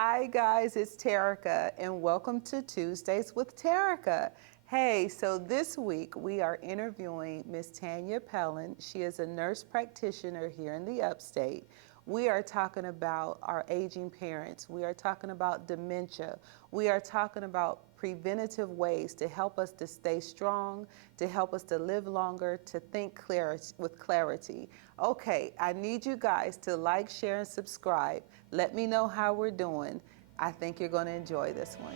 Hi guys, it's Terica and welcome to Tuesdays with Terica. Hey, so this week we are interviewing Ms Tanya Pellin. She is a nurse practitioner here in the upstate. We are talking about our aging parents. We are talking about dementia. We are talking about preventative ways to help us to stay strong, to help us to live longer, to think with clarity. Okay, I need you guys to like, share, and subscribe. Let me know how we're doing. I think you're going to enjoy this one.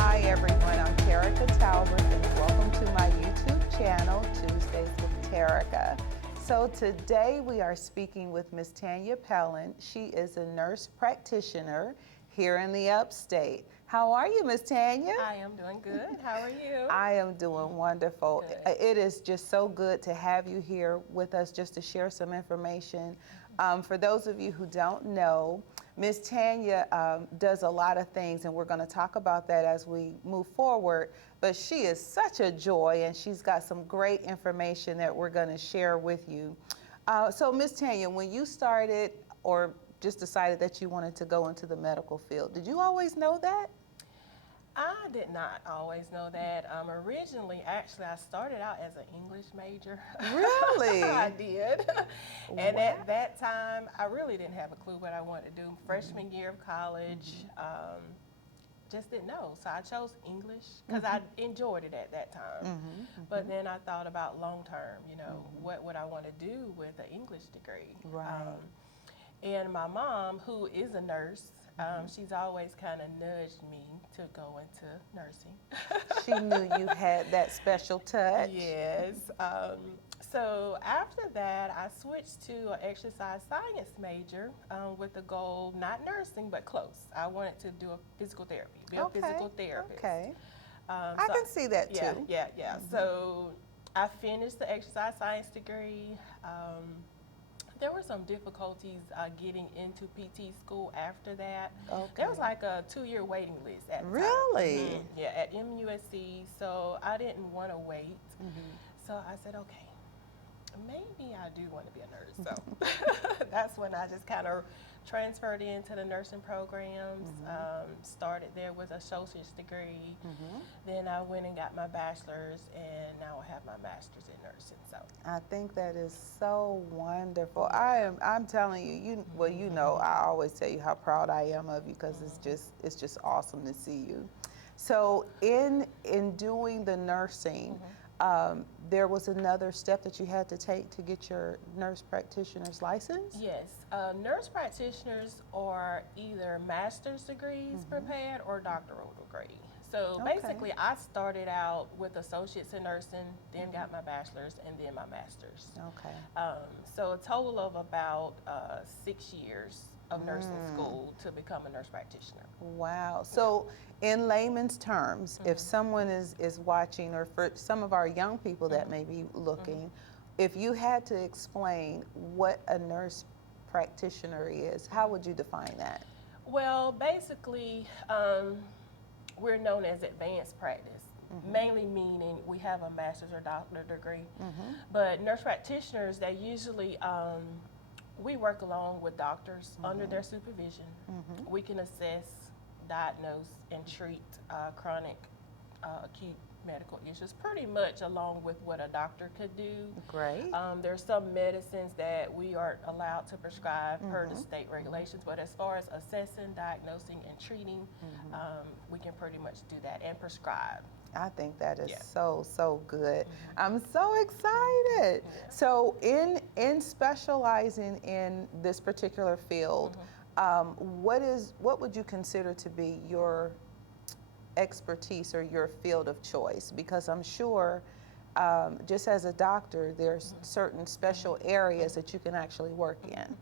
Hi everyone, I'm Terica Talbert and welcome to my YouTube channel, Tuesdays with Terica. So today we are speaking with Ms Tanya Pellin. She is a nurse practitioner here in the upstate. How are you, Ms Tanya? I am doing good. How are you? I am doing wonderful. Good. It is just so good to have you here with us just to share some information. For those of you who don't know, Ms. Tanya does a lot of things, and we're going to talk about that as we move forward. But she is such a joy, and she's got some great information that we're going to share with you. So, Ms. Tanya, when you started or just decided that you wanted to go into the medical field, did you always know that? I did not always know that. Originally, actually, I started out as an English major. Really? I did. And Wow. at that time, I really didn't have a clue what I wanted to do. Freshman year of college, just didn't know. So I chose English because I enjoyed it at that time. But then I thought about long term, you know, what would I want to do with an English degree? Right. And my mom, who is a nurse, she's always kind of nudged me to go into nursing. She knew you had that special touch. Yes. So after that, I switched to an exercise science major with the goal, not nursing, but close. I wanted to do a physical therapy, be a physical therapist. Okay. I can see that too. Yeah. So I finished the exercise science degree. There were some difficulties getting into PT school after that. Okay. There was like a 2-year waiting list at the time. Really? Yeah, at MUSC. So I didn't want to wait. So I said, okay, maybe I do want to be a nurse. So that's when I just kind of transferred into the nursing programs, started there with an associate's degree. Then I went and got my bachelor's, and now I have my master's in nursing. So I think that is so wonderful. I'm telling you, well, you know, I always tell you how proud I am of you because it's just awesome to see you. So in doing the nursing, there was another step that you had to take to get your nurse practitioner's license? yes, nurse practitioners are either master's degrees prepared or doctoral degree. So basically, I started out with associates in nursing, then got my bachelor's, and then my master's. Okay. So a total of about 6 years of nursing school to become a nurse practitioner. Wow. So in layman's terms, if someone is watching, or for some of our young people that may be looking, if you had to explain what a nurse practitioner is, how would you define that? Well, basically, we're known as advanced practice, mainly meaning we have a master's or doctorate degree. But nurse practitioners, they usually, we work along with doctors under their supervision. We can assess, diagnose, and treat chronic acute medical issues pretty much along with what a doctor could do. Great. There's some medicines that we aren't allowed to prescribe per the state regulations, but as far as assessing, diagnosing, and treating, we can pretty much do that and prescribe. I think that is so good. I'm so excited. So in specializing in this particular field, what would you consider to be your expertise or your field of choice? Because I'm sure just as a doctor, there's certain special areas that you can actually work in.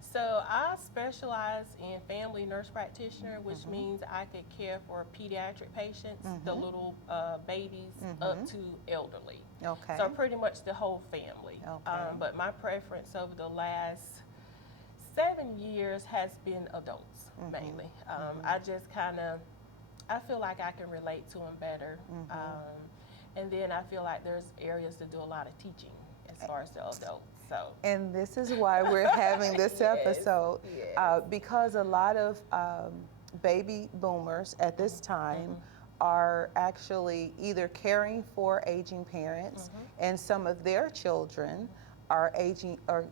So I specialize in family nurse practitioner, which means I could care for pediatric patients, the little babies, up to elderly. Okay. So pretty much the whole family. Okay. But my preference over the last 7 7 years has been adults mainly. I just I feel like I can relate to them better. And then I feel like there's areas to do a lot of teaching as far as the adults. So. And this is why we're having this episode, because a lot of baby boomers at this time are actually either caring for aging parents, and some of their children are aging, or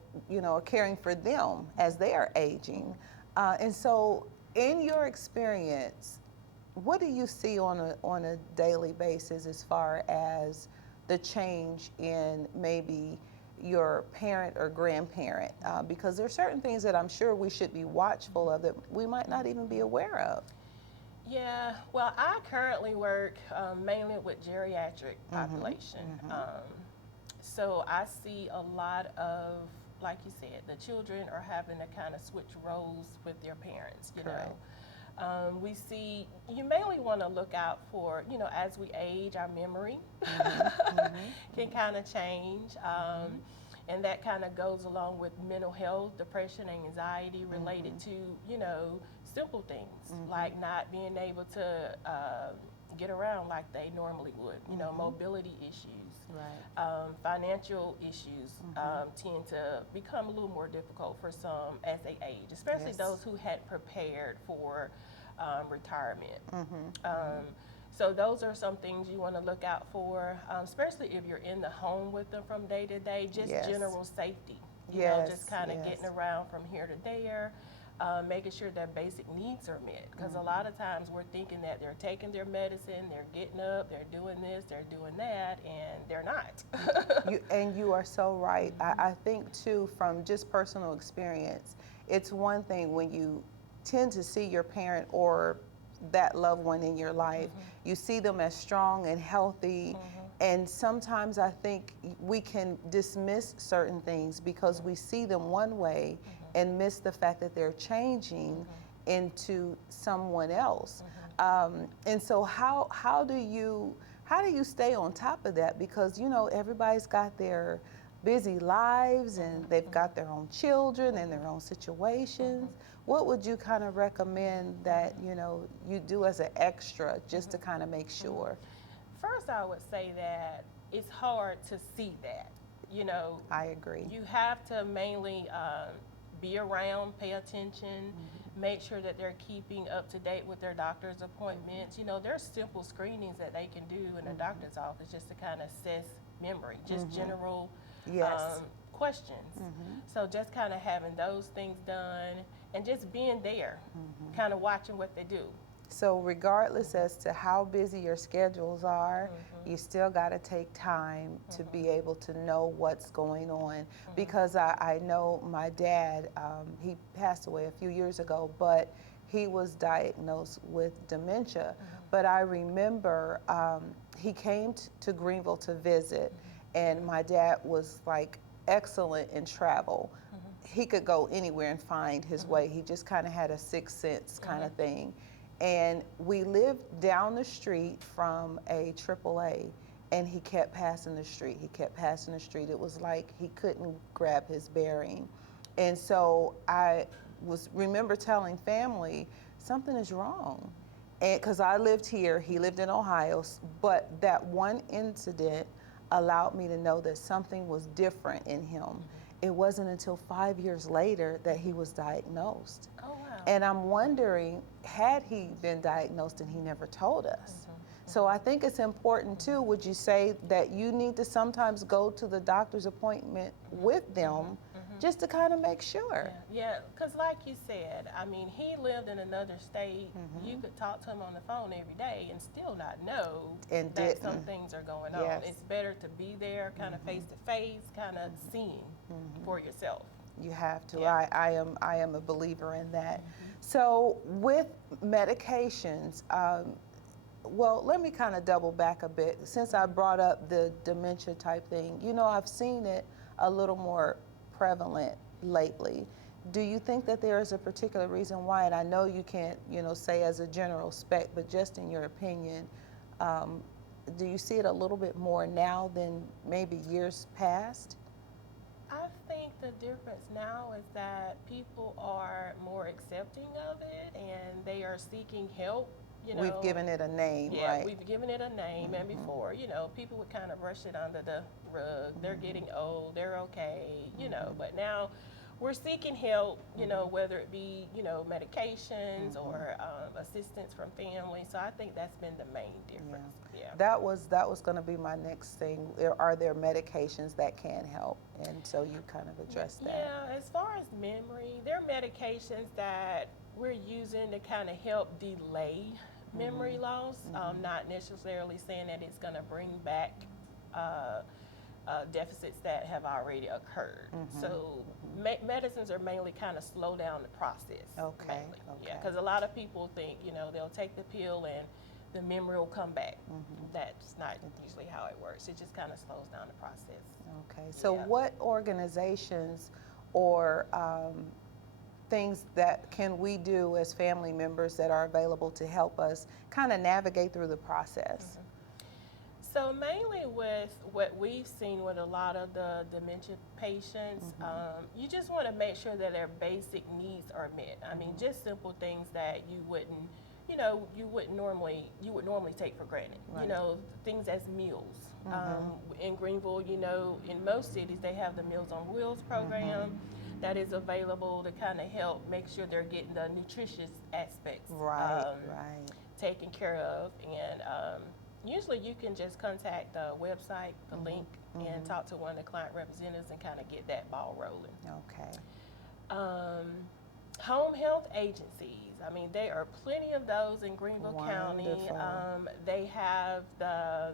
are caring for them as they are aging. And so, in your experience, what do you see on a daily basis as far as the change in maybe your parent or grandparent? Because there are certain things that I'm sure we should be watchful of that we might not even be aware of. Yeah, well, I currently work mainly with geriatric population. So I see a lot of, like you said, the children are having to kind of switch roles with their parents, you know. We see, you mainly want to look out for, as we age, our memory can kind of change. And that kind of goes along with mental health, depression, anxiety related to, simple things like not being able to get around like they normally would, mobility issues. Financial issues tend to become a little more difficult for some as they age, especially those who had prepared for retirement. So those are some things you want to look out for, especially if you're in the home with them from day to day, just general safety. You know, just kind of getting around from here to there, making sure that basic needs are met. Because a lot of times we're thinking that they're taking their medicine, they're getting up, they're doing this, they're doing that, and they're not. You are so right. I think too, from just personal experience, it's one thing when you tend to see your parent or that loved one in your life, you see them as strong and healthy, and sometimes I think we can dismiss certain things because we see them one way and miss the fact that they're changing into someone else. And so how do you stay on top of that? Because everybody's got their busy lives and they've got their own children and their own situations. What would you kind of recommend that you do as an extra just to kind of make sure? First, I would say that it's hard to see that. I agree. You have to mainly be around, pay attention, make sure that they're keeping up to date with their doctor's appointments. There's simple screenings that they can do in a doctor's office just to kind of assess memory, just general questions. So just kind of having those things done and just being there, kind of watching what they do. So regardless as to how busy your schedules are, you still got to take time to be able to know what's going on. Because I know my dad, he passed away a few years ago, but he was diagnosed with dementia. But I remember he came to Greenville to visit, and my dad was like excellent in travel. He could go anywhere and find his way. He just kind of had a sixth sense kind of thing. And we lived down the street from a AAA, and he kept passing the street. He kept passing the street. It was like he couldn't grab his bearing. And so I remember telling family, something is wrong. And because I lived here, he lived in Ohio, but that one incident allowed me to know that something was different in him. It wasn't until 5 years later that he was diagnosed. Oh, wow. And I'm wondering, had he been diagnosed and he never told us? So I think it's important too, would you say that you need to sometimes go to the doctor's appointment with them just to kind of make sure? Yeah, because like you said, I mean, he lived in another state. You could talk to him on the phone every day and still not know that some things are going on. It's better to be there, kind of face to face, kind of seeing for yourself. You have to. I am a believer in that. So with medications, well, let me kind of double back a bit. Since I brought up the dementia type thing, I've seen it a little more prevalent lately. Do you think that there is a particular reason why? And I know you can't, say as a general spec, but just in your opinion, do you see it a little bit more now than maybe years past? I think the difference now is that people are more accepting of it and they are seeking help. We've given it a name, yeah, right? we've given it a name, and before, people would kind of brush it under the rug. They're getting old, they're okay, but now we're seeking help, whether it be, medications or assistance from family. So I think that's been the main difference. Yeah. That was going to be my next thing. Are there medications that can help? And so you kind of addressed that. Yeah, as far as memory, there are medications that we're using to kind of help delay memory loss, not necessarily saying that it's going to bring back deficits that have already occurred. So medicines are mainly kind of slow down the process. Okay. Mainly. Yeah, because a lot of people think, they'll take the pill and the memory will come back. That's not usually how it works. It just kind of slows down the process. Okay. So what organizations or things that can we do as family members that are available to help us kind of navigate through the process? So mainly with what we've seen with a lot of the dementia patients, you just want to make sure that their basic needs are met. I mean, just simple things that you would normally take for granted. Right. Things as meals. In Greenville, in most cities they have the Meals on Wheels program. That is available to kind of help make sure they're getting the nutritious aspects taken care of. And usually you can just contact the website, the link, and talk to one of the client representatives and kind of get that ball rolling. Okay. Home health agencies. I mean, there are plenty of those in Greenville County. They have the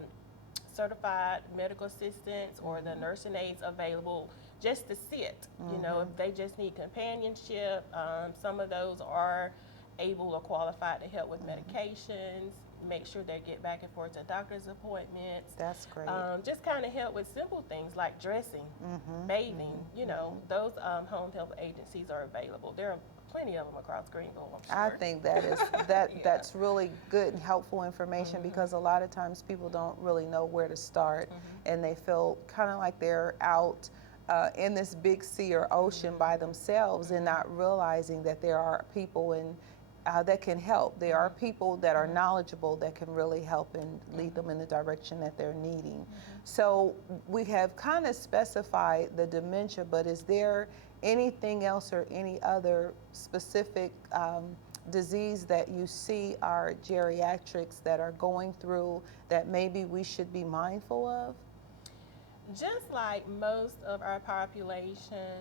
certified medical assistants or the nursing aides available just to sit, if they just need companionship. Some of those are able or qualified to help with medications, make sure they get back and forth to doctor's appointments. That's great. Just kind of help with simple things like dressing, bathing, those home health agencies are available. There are plenty of them across Greenville, I'm sure. I think that is that's really good and helpful information because a lot of times people don't really know where to start and they feel kind of like they're out in this big sea or ocean by themselves and not realizing that there are people that can help. There are people that are knowledgeable that can really help and lead them in the direction that they're needing. So we have kind of specified the dementia, but is there anything else or any other specific disease that you see our geriatrics that are going through that maybe we should be mindful of? Just like most of our population,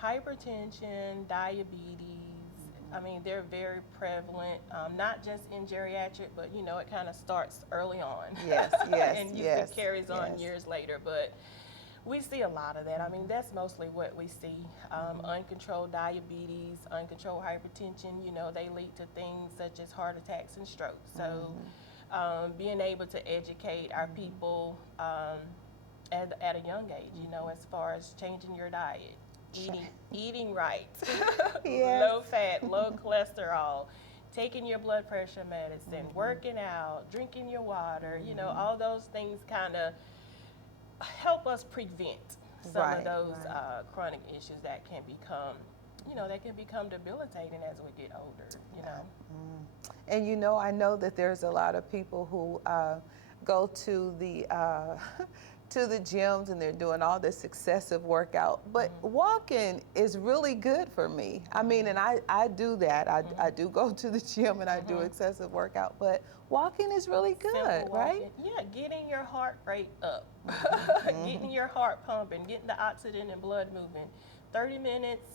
hypertension, diabetes, I mean, they're very prevalent, not just in geriatric, but it kind of starts early on. Yes, and usually carries on years later. But we see a lot of that. I mean, that's mostly what we see. Uncontrolled diabetes, uncontrolled hypertension, they lead to things such as heart attacks and strokes. So being able to educate our people at a young age, as far as changing your diet, eating right, low fat, low cholesterol, taking your blood pressure medicine, working out, drinking your water, all those things kind of help us prevent some of those chronic issues that can become debilitating as we get older, And I know that there's a lot of people who go to the to the gyms and they're doing all this excessive workout, but walking is really good for me. I mean, and I do that. I do go to the gym and I do excessive workout, but walking is really good, right? Yeah, getting your heart rate up, getting your heart pumping, getting the oxygen and blood moving. 30 minutes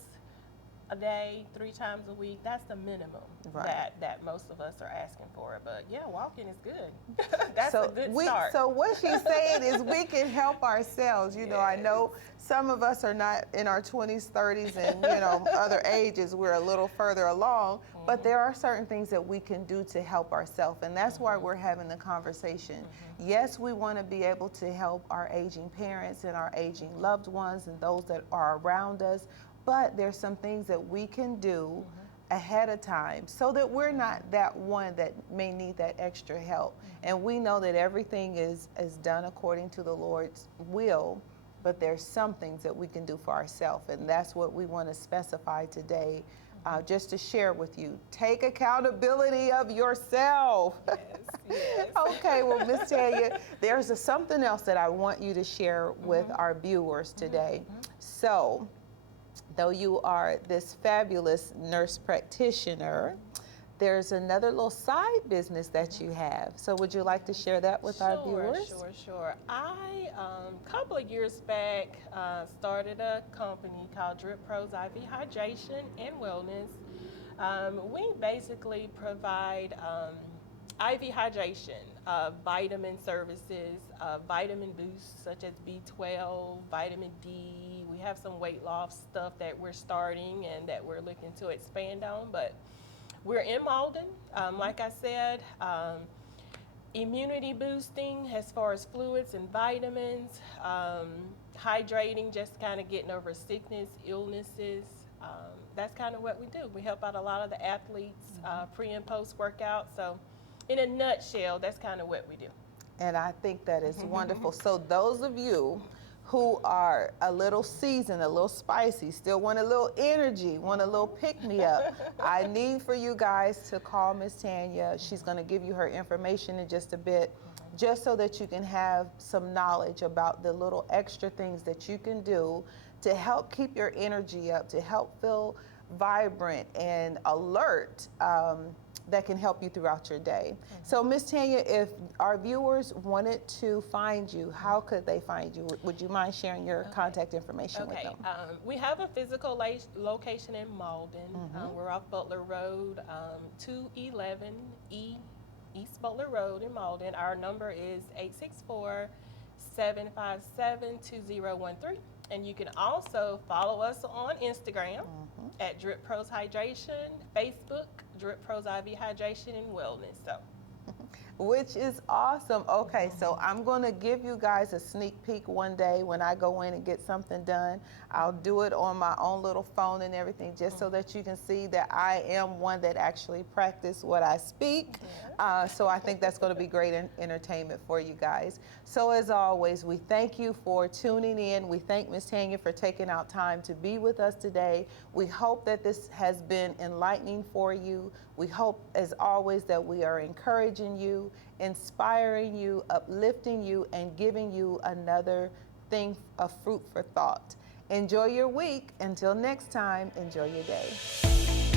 a day, 3 times a week, that's the minimum that most of us are asking for. But yeah, walking is good. That's a good start. So what she's saying is we can help ourselves. I know some of us are not in our 20s, 30s, and other ages. We're a little further along, but there are certain things that we can do to help ourselves, and that's why we're having the conversation. Yes, we want to be able to help our aging parents and our aging loved ones and those that are around us, but there's some things that we can do ahead of time so that we're not that one that may need that extra help. And we know that everything is done according to the Lord's will, but there's some things that we can do for ourselves, and that's what we want to specify today, just to share with you. Take accountability of yourself. Yes, yes. Okay, well, Ms. Tanya, there's something else that I want you to share with our viewers today. So, though you are this fabulous nurse practitioner, there's another little side business that you have. So would you like to share that with our viewers? Sure. I, a couple of years back, started a company called DriPros IV Hydration and Wellness. We basically provide IV hydration, vitamin services, vitamin boosts such as B12, vitamin D. We have some weight loss stuff that we're starting and that we're looking to expand on, but we're in Mauldin. Like I said, immunity boosting as far as fluids and vitamins, hydrating, just kind of getting over sickness, illnesses. That's kind of what we do. We help out a lot of the athletes pre and post workout. So in a nutshell, that's kind of what we do. And I think that is wonderful. So those of you who are a little seasoned, a little spicy, still want a little energy, want a little pick-me-up, I need for you guys to call Ms. Tanya. She's going to give you her information in just a bit, just so that you can have some knowledge about the little extra things that you can do to help keep your energy up, to help feel vibrant and alert, that can help you throughout your day. So, Ms. Tanya, if our viewers wanted to find you, how could they find you? Would you mind sharing your contact information with them? We have a physical location in Mauldin. We're off Butler Road, 211 East Butler Road in Mauldin. Our number is 864-757-2013. And you can also follow us on Instagram at DriPros Hydration, Facebook, DriPros IV Hydration and Wellness. So, which is awesome. Okay, so I'm going to give you guys a sneak peek one day when I go in and get something done. I'll do it on my own little phone and everything, just so that you can see that I am one that actually practice what I speak. So I think that's going to be great entertainment for you guys. So as always, we thank you for tuning in. We thank Ms. Tanya for taking out time to be with us today. We hope that this has been enlightening for you. We hope, as always, that we are encouraging you, inspiring you, uplifting you, and giving you another thing of fruit for thought. Enjoy your week. Until next time, enjoy your day.